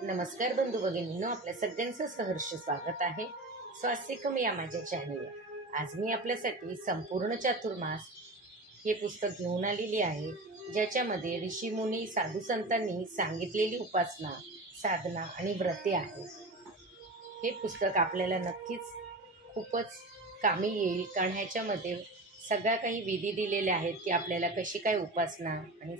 नमस्कार बंधू भगिनींनो, आपल्या सगळ्यांचं सहर्ष स्वागत आहे स्वास्तिकम या माझ्या चॅनलवर। आज मी आपल्यासाठी संपूर्ण चातुर्मास हे पुस्तक घेऊन आलेली आहे, ज्याच्यामध्ये ऋषीमुनी साधू संतांनी सांगितलेली उपासना, साधना आणि व्रते आहे। हे पुस्तक आपल्याला नक्कीच खूपच कामी येईल, कारण ह्याच्यामध्ये सगळ्या काही विधी दिलेल्या आहेत की आपल्याला कशी काय उपासना आणि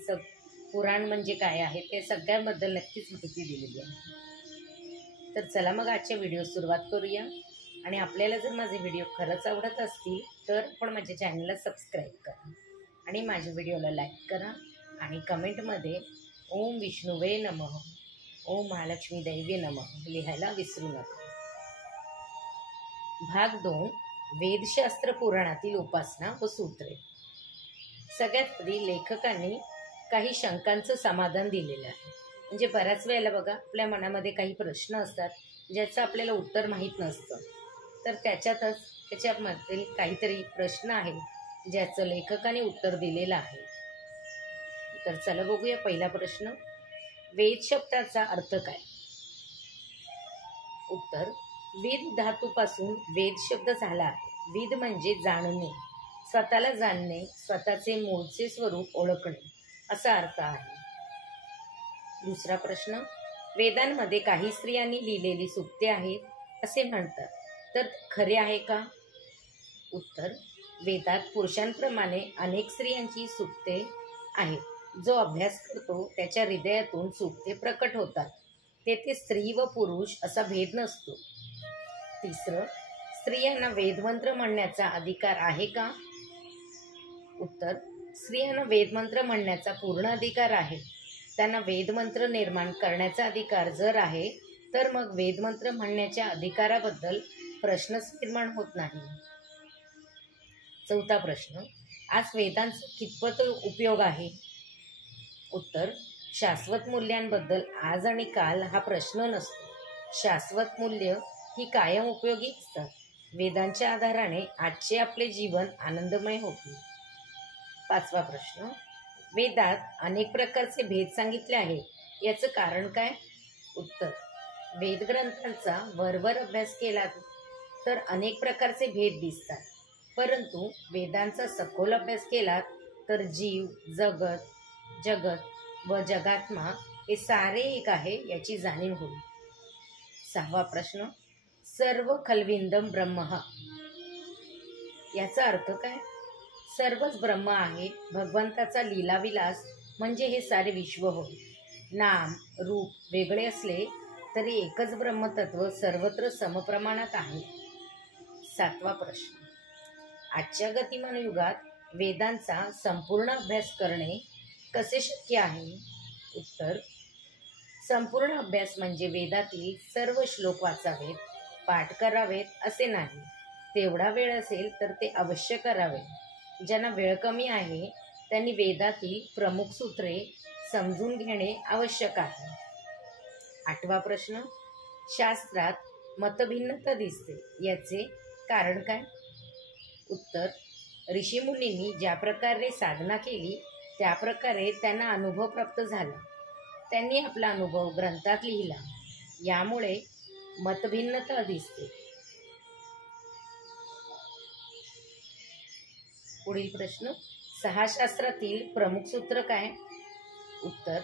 पुराण म्हणजे काय आहे ते सगळ्याबद्दल नक्कीच माहिती दिलेली आहे। तर चला मग आजच्या व्हिडिओ सुरुवात करूया। आणि आपल्याला जर माझे व्हिडिओ खरंच आवडत असतील तर पण माझ्या चॅनलला सबस्क्राईब करा आणि माझ्या व्हिडिओला लाईक करा आणि कमेंटमध्ये ओम विष्णुवे नमः, ओम महालक्ष्मी दैवे नमः लिहायला विसरू नका। भाग 2, वेदशास्त्र पुराणातील उपासना व सूत्रे। सगळ्यात आधी लेखकांनी काही शंकांचं समाधान दिलेलं आहे। म्हणजे बऱ्याच वेळेला बघा, आपल्या मनामध्ये काही प्रश्न असतात ज्याचं आपल्याला उत्तर माहीत नसतं, तर त्याच्यामध्ये काहीतरी प्रश्न आहे ज्याचं लेखकाने उत्तर दिलेलं आहे। तर चला बघूया पहिला प्रश्न, वेद शब्दाचा अर्थ काय? उत्तर, वेद धातूपासून वेद शब्द झाला आहे। वेद म्हणजे जाणणे, स्वतःला जाणणे, स्वतःचे मूळचे स्वरूप ओळखणे असा अर्थ आहे। दुसरा प्रश्न, वेदांमध्ये काही स्त्रियांनी लिहिलेली सूक्ते आहेत असे म्हणतात, तर खरे आहे का? उत्तर, वेदात पुरुषांप्रमाणे अनेक स्त्रियांची सूक्ते आहेत। जो अभ्यास करतो त्याच्या हृदयातून सूक्ते प्रकट होतात। तेथे स्त्री व पुरुष असा भेद नसतो। तिसरं, स्त्रियांना वेदमंत्र म्हणण्याचा अधिकार आहे का? उत्तर, स्त्रियांना वेदमंत्र म्हणण्याचा पूर्ण अधिकार आहे। त्यांना वेदमंत्र निर्माण करण्याचा अधिकार जर आहे तर मग वेदमंत्र म्हणण्याच्या अधिकाराबद्दल प्रश्नच निर्माण होत नाही। चौथा प्रश्न, आज वेदांचा कितपत उपयोग आहे? उत्तर, शाश्वत मूल्यांबद्दल आज आणि काल हा प्रश्न नसतो। शाश्वत मूल्य ही कायम उपयोगी असतात। वेदांच्या आधाराने आजचे आपले जीवन आनंदमय होते। पाचवा प्रश्न, वेदात अनेक प्रकारचे भेद सांगितले आहे, याचं कारण काय? उत्तर, वेदग्रंथांचा वरवर अभ्यास केला तर अनेक प्रकारचे भेद दिसतात, परंतु वेदांचा सखोल अभ्यास केला तर जीव, जगत व जगात्मा हे सारे एक आहे याची जाणीव होईल। सहावा प्रश्न, सर्व खल्विंदम ब्रह्म याचा अर्थ काय? सर्वच ब्रह्म आहे। भगवंताचा लीलाविलास म्हणजे हे सारे विश्व होय। नाम रूप वेगळे असले तरी एकच ब्रह्मतत्व सर्वत्र समप्रमाणात आहे। सातवा प्रश्न, आजच्या गतिमान युगात वेदांचा संपूर्ण अभ्यास करणे कसे शक्य आहे? उत्तर, संपूर्ण अभ्यास म्हणजे वेदातील सर्व श्लोक वाचावेत, पाठ करावेत असे नाही। तेवढा वेळ असेल तर ते अवश्य करावे। ज्यांना वेळ कमी आहे त्यांनी वेदातील प्रमुख सूत्रे समजून घेणे आवश्यक आहे। आठवा प्रश्न, शास्त्रात मतभिन्नता दिसते, याचे कारण काय? उत्तर, ऋषीमुनींनी ज्या प्रकारे साधना केली त्या प्रकारे त्यांना अनुभव प्राप्त झाला। त्यांनी आपला अनुभव ग्रंथात लिहिला, यामुळे मतभिन्नता दिसते। पुढील प्रश्न, 6 शास्त्रातील प्रमुख सूत्र काय? उत्तर,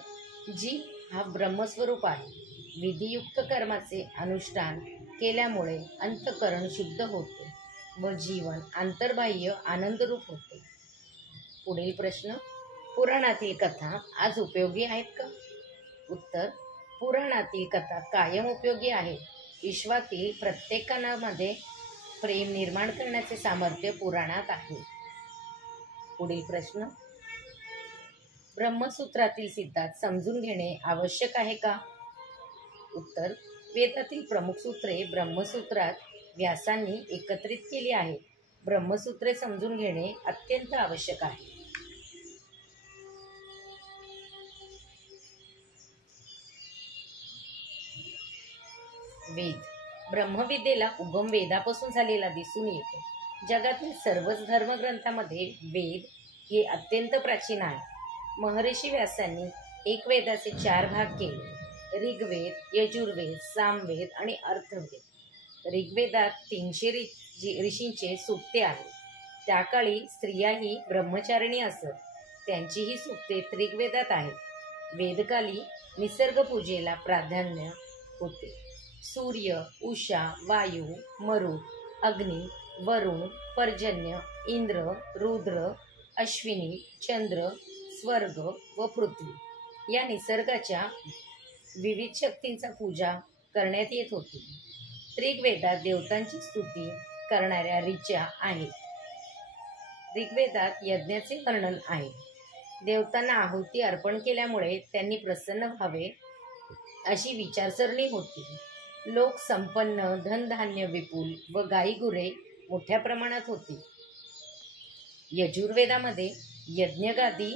जीव हा ब्रह्मस्वरूप आहे। विधियुक्त कर्माचे अनुष्ठान केल्यामुळे अंतःकरण शुद्ध होते व जीवन आंतरबाह्य आनंदरूप होते। पुढील प्रश्न, पुराणातील कथा आज उपयोगी आहेत का? उत्तर, पुराणातील कथा कायम उपयोगी आहेत। विश्वातील प्रत्येक कणामध्ये प्रेम निर्माण करण्याचे सामर्थ्य पुराणात आहे। पुढील प्रश्न, ब्रह्मसूत्रातील सिद्धांत समजून घेणे आवश्यक आहे का? उत्तर, वेदातील प्रमुख सूत्रे ब्रह्मसूत्रात व्यासांनी एकत्रित केली आहेत। ब्रह्मसूत्रे समजून घेणे अत्यंत आवश्यक आहे। वेद, ब्रह्मविद्येला उगम वेदापासून झालेला दिसून येतो। जगातील सर्वच धर्मग्रंथामध्ये वेद हे अत्यंत प्राचीन आहे। महर्षी व्यासांनी एक वेदाचे 4 भाग केले। ऋग्वेद, यजुर्वेद, सामवेद आणि अर्थवेद. ऋग्वेदात 300 ऋषींचे सूक्ते आहेत. त्या काळी स्त्रियाही ब्रह्मचारिणी असत. त्यांचीही सूक्ते ऋग्वेदात आहेत. वेदकाली निसर्ग पूजेला प्राधान्य होते. सूर्य, उषा, वायू, मरुत, अग्नी, वरुण, पर्जन्य, इंद्र, रुद्र, अश्विनी, चंद्र, स्वर्ग व पृथ्वी या निसर्गाच्या विविध शक्तींचा पूजा करण्यात येत होती. ऋग्वेदात देवतांची स्तुती करणाऱ्या ऋचा आहेत. ऋग्वेदात यज्ञाचे वर्णन आहे. देवतांना आहुती अर्पण केल्यामुळे त्यांनी प्रसन्न व्हावे अशी विचारसरणी होती. लोक संपन्न, धनधान्य विपुल व गाईगुरे मोठ्या प्रमाणात होती. यजुर्वेदामध्ये यज्ञगादी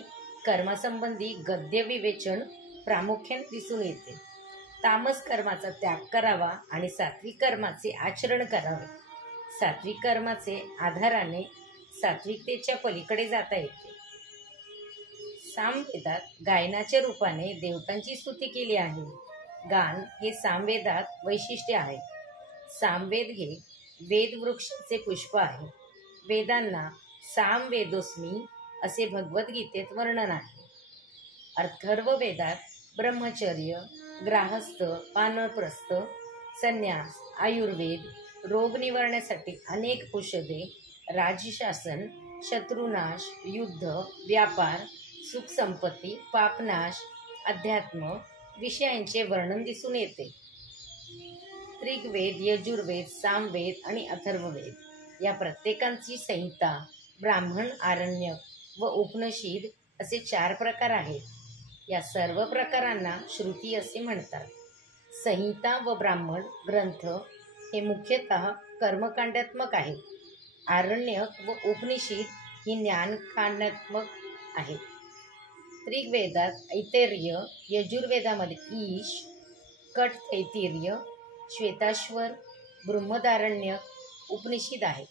कर्मासंबंधी गद्य विवेचन प्रामुख्याने दिसून येते. तामस कर्माचा त्याग करावा आणि सात्विक कर्माचे आचरण करावे. सात्विक कर्माचे आधाराने सात्विकतेच्या पलीकडे जाता येते. सामवेदात गायनाच्या रूपाने देवतांची स्तुती केली आहे. गान हे सामवेदात वैशिष्ट्य आहे. सामवेद हे वेदवृक्षाचे पुष्प आहे. वेदांना सामवेदोस्मी असे भगवद्गीतेत वर्णन आहे. अथर्ववेदात ब्रह्मचर्य, ग्राहस्थ, वानप्रस्थ, संन्यास, आयुर्वेद, रोग निवारण्यासाठी अनेक औषधे, राज्यशासन, शत्रुनाश, युद्ध, व्यापार, सुखसंपत्ती, पापनाश, अध्यात्म विषयांचे वर्णन दिसून येते. ऋग्वेद, यजुर्वेद, सामवेद आणि अथर्ववेद या प्रत्येकांची संहिता, ब्राह्मण, आरण्यक व उपनिषद असे 4 प्रकार आहेत. या सर्व प्रकारांना श्रुती असे म्हणतात. संहिता व ब्राह्मण ग्रंथ हे मुख्यतः कर्मकांडात्मक आहेत. आरण्यक व उपनिषद ही ज्ञानकांडात्मक आहेत. ऋग्वेदात ऐतरेय, यजुर्वेदामध्ये ईश, कट तैत्तिरीय, श्वेताश्वर, बृहदारण्यक उपनिषद आहेत.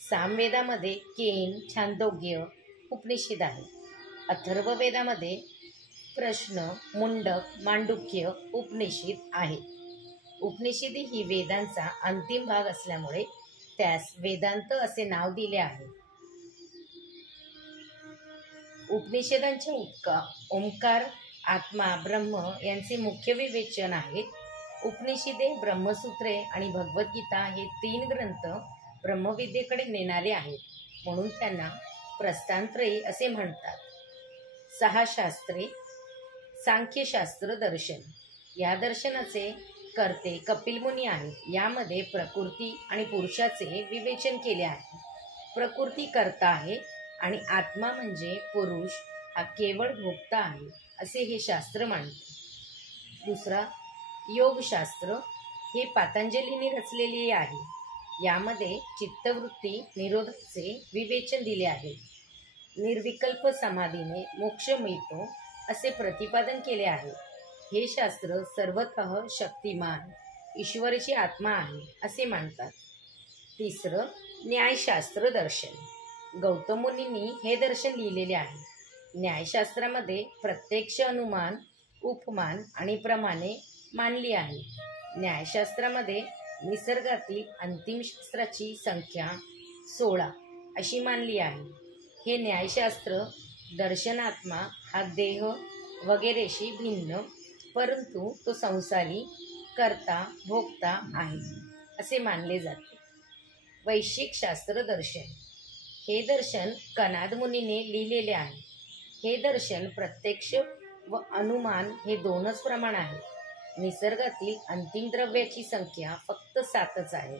सामवेदामध्ये केन, छांदोग्य उपनिषद आहे. अथर्ववेदामध्ये प्रश्न, मुंडक, मांडुक्य उपनिषद आहे. उपनिषद ही वेदांचा अंतिम भाग असल्यामुळे त्यास वेदांत असे नाव दिले आहे. उपनिषदांच्या ओंकार, आत्मा, ब्रह्म यांचे मुख्य विवेचन आहेत. उपनिषदे, ब्रह्मसूत्रे आणि भगवद्गीता हे 3 ग्रंथ ब्रह्मविद्येकडे नेणारे आहेत. म्हणून त्यांना प्रस्थानत्रयी असे म्हणतात. 6 शास्त्रे. सांख्यशास्त्र दर्शन. या दर्शनाचे कर्ते कपिल मुनी आहेत. यामध्ये प्रकृती आणि पुरुषाचे विवेचन केले आहे. प्रकृती कर्ता आहे आणि आत्मा म्हणजे पुरुष हा केवळ भोक्ता आहे असे हे शास्त्र मानते. दुसरा योगशास्त्र. हे पतंजलीने रचलेले आहे. यामध्ये चित्तवृत्ती निरोधाचे विवेचन दिले आहे. निर्विकल्प समाधीने मोक्ष मिळतो असे प्रतिपादन केले आहे. हे शास्त्र सर्वतः शक्तिमान ईश्वराची आत्मा आहे असे मानतात. तिसरं न्यायशास्त्र दर्शन. गौतम मुनींनी हे दर्शन लिहिलेले आहे. न्यायशास्त्रामध्ये प्रत्यक्ष, अनुमान, उपमान आणि प्रमाणे मानली आहे. न्यायशास्त्रामध्ये निसर्गातील अंतिम शास्त्राची संख्या 16 अशी मानली आहे. हे न्यायशास्त्र दर्शनात्मा हा देह वगैरेशी भिन्न, परंतु तो संसारी, कर्ता, भोक्ता आहे असे मानले जाते. वैश्विक शास्त्र दर्शन. हे दर्शन कनाद मुनीने लिहिलेले आहे. हे दर्शन प्रत्यक्ष व अनुमान हे 2च प्रमाण आहे. निसर्गातील अंतिम द्रव्याची संख्या फक्त 7च आहे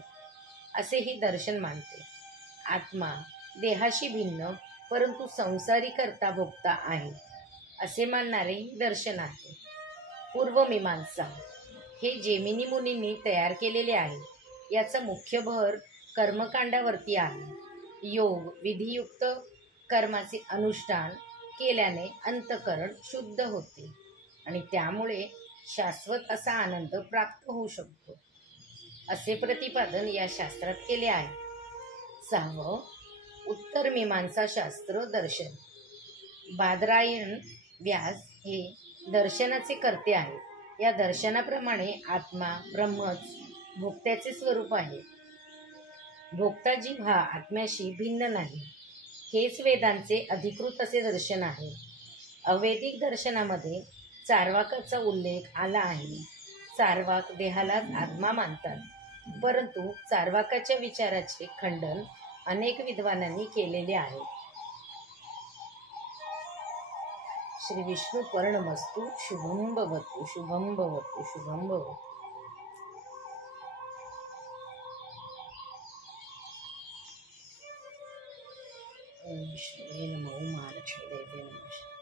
असे हे दर्शन मानते. आत्मा देहाशी भिन्न, परंतु संसारी, कर्ता, भोक्ता आहे असे मानणारे हे दर्शन आहे. पूर्वमीमांसा. हे जेमिनी मुनींनी तयार केलेले आहे. याचा मुख्य भर कर्मकांडावरती आहे. योग विधियुक्त कर्माचे अनुष्ठान केल्याने अंतःकरण शुद्ध होते आणि त्यामुळे शाश्वत असा आनंद प्राप्त होऊ शकतो असे प्रतिपादन या शास्त्रात केले आहे. 6. उत्तर मीमांसा शास्त्र दर्शन. बादरायण व्यास हे दर्शनाचे कर्ते आहेत. या दर्शनाप्रमाणे आत्मा ब्रह्मच भोक्त्याचे स्वरूप आहे. भोक्ता जीव हा आत्म्याशी भिन्न नाही. हेच वेदांचे अधिकृत असे दर्शन आहे. अवैदिक दर्शनामध्ये चार्वाकाचा उल्लेख आला आहे. चार्वाक देहालाच आत्मा मानतात, परंतु चार्वाकाच्या विचाराचे खंडन अनेक विद्वानांनी केलेले आहे. श्री विष्णू पर्णमस्तु. शुभम भवतु, शुभम भवतु, शुभम भवतु. ओम विष्णुवे नमः. ओम महालक्ष्मी देवी नमः.